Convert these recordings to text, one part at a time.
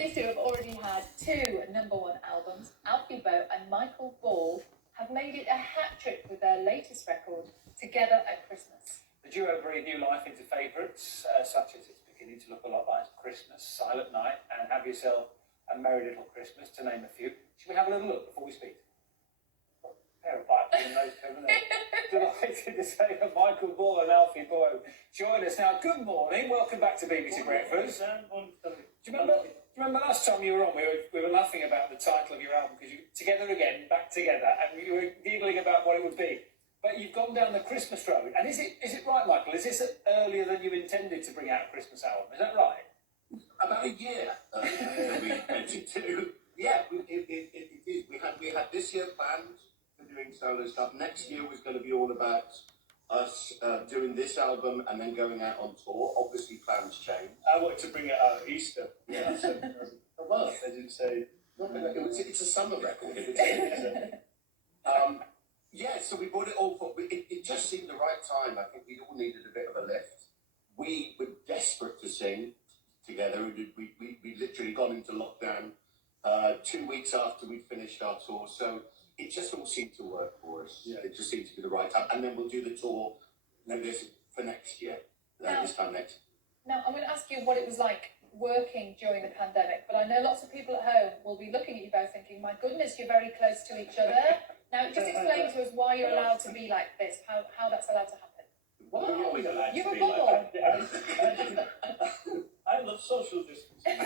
these two have already had 2 #1 albums. Alfie Boe and Michael Ball have made it a hat trick with their latest record, Together at Christmas. The duo breathe new life into favourites, such as It's Beginning to Look a Lot Like Christmas, Silent Night, and Have Yourself a Merry Little Christmas, to name a few. Should we have a little look before we speak? Pair of pipes in those two, haven't they? Delighted to say that Michael Ball and Alfie Boe join us now. Good morning, welcome back to BBC Breakfast. Do you remember last time you were on, we were laughing about the title of your album, because you Together Again, Back Together, and you were giggling about what it would be. But you've gone down the Christmas road, and is it right, Michael? Is this earlier than you intended to bring out a Christmas album? Is that right? About a year we intended to. Yeah, it is. We had this year planned for doing solo stuff. Next year was going to be all about us doing this album and then going out on tour. Obviously, plans change. I wanted to bring it out at Easter. Yeah, Well, they didn't say. It's a summer record. Yeah, so we brought it all for. It just seemed the right time. I think we all needed a bit of a lift. We were desperate to sing together. We literally gone into lockdown 2 weeks after we finished our tour. So it just all seemed to work for us. Yeah. It just seemed to be the right time. And then we'll do the tour for next year. This time next. Now, I'm going to ask you what it was like working during the pandemic, but I know lots of people at home will be looking at you both thinking, my goodness, you're very close to each other. Now, just explain to us why you're allowed to be like this, how that's allowed to happen. Why are we allowed You're to a be bubble. like that? I love social distancing.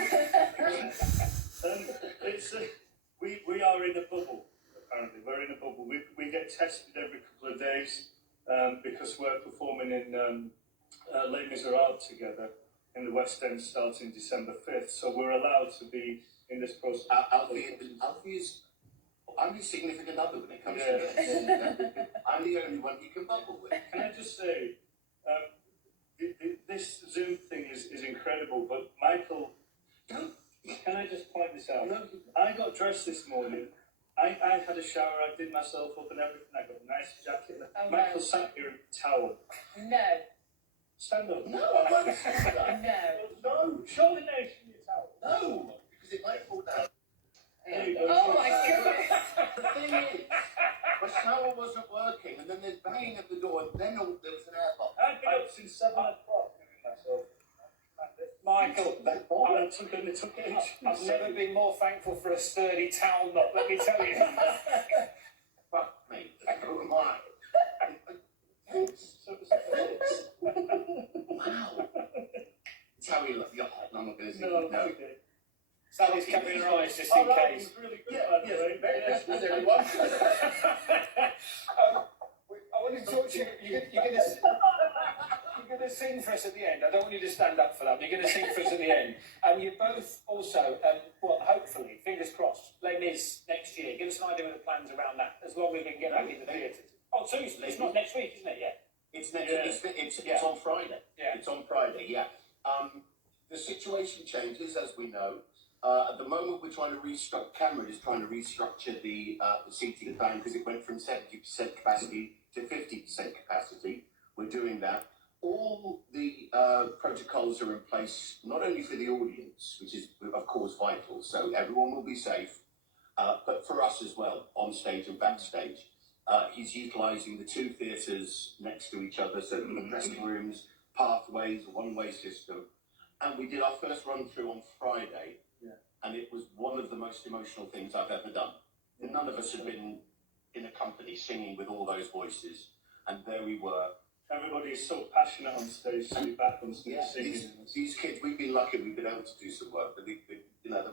We are in a bubble, apparently. We're in a bubble. We get tested every couple of days because we're performing in Les Miserables together in the West End starting December 5th. So we're allowed to be in this process. Alfie is... I'm his significant other when it comes to this. I'm the only one he can bubble with. Can I just say, this Zoom thing is incredible, but Michael, can I just point this out? No. I got dressed this morning. I had a shower, I did myself up and everything. I got a nice jacket. Oh, Michael no. sat here in a towel. No. Stand up. No, I won't stand up. No. No, show the nation your towel. No, because it might fall down. There you go. Oh my goodness. The thing is, my shower wasn't working, and then there's banging at the door, and then there was an air bubble. I've been up since 7 o'clock doing myself. Michael, I took a little cage. I've never been more thankful for a sturdy towel knot, let me tell you. Fuck me. Who am I? Wow. That's how we look. I'm not going to say No, no. okay. Sally's covering her eyes just in case. Really good, Yeah, Merry Christmas, everyone. I want to talk to you. You're going to sing for us at the end. I don't want you to stand up for that. You're going to sing for us at the end. You both also, well, hopefully, fingers crossed, Les Mis next year. Give us an idea of the plans around that, as long as we can get back in the theatres. Oh, Tuesday. It's not next week, isn't it? Yeah. It's next. It's on Friday. Yeah. It's on Friday. Yeah. The situation changes, as we know. At the moment, we're trying to restructure. Cameron is trying to restructure the seating plan because it went from 70% capacity to 50% capacity. We're doing that. All the protocols are in place, not only for the audience, which is of course vital, so everyone will be safe, but for us as well, on stage and backstage. He's utilising the 2 theatres next to each other, so the dressing rooms, pathways, one-way system. And we did our first run-through on Friday. And it was one of the most emotional things I've ever done. None of us had been in a company singing with all those voices, and there we were. Everybody is so passionate on stage to be back on stage singing. These kids, we've been lucky we've been able to do some work, but the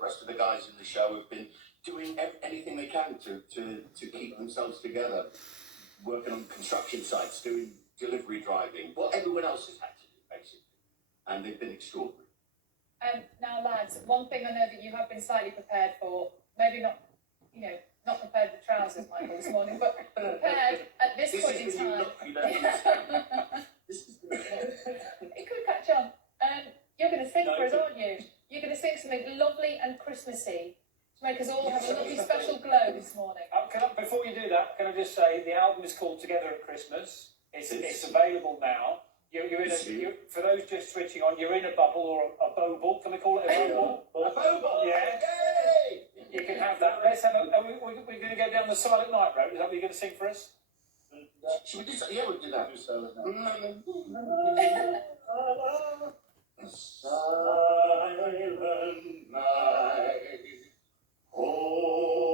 rest of the guys in the show have been doing anything they can to keep themselves together, working on construction sites, doing delivery driving, what everyone else has had to do, basically. And they've been extraordinary. Now, lads, one thing I know that you have been slightly prepared for, maybe not, not prepared with trousers, Michael, this morning, but prepared at this point in time. It could catch on. You're going to sing for us, aren't you? You're going to sing something lovely and Christmassy to make us all have a lovely special glow this morning. Before you do that, can I just say the album is called Together at Christmas. It's available now. You're you're in for those just switching on, you're in a bubble or a bobble. Can we call it a bobble? A bobble. Yeah. Yay! You can have that. Let's have we're going to go down the Silent Night road. Is that what you're going to sing for us? Should we do that? Yeah, we'll do that. Silent Night. Silent night. Oh.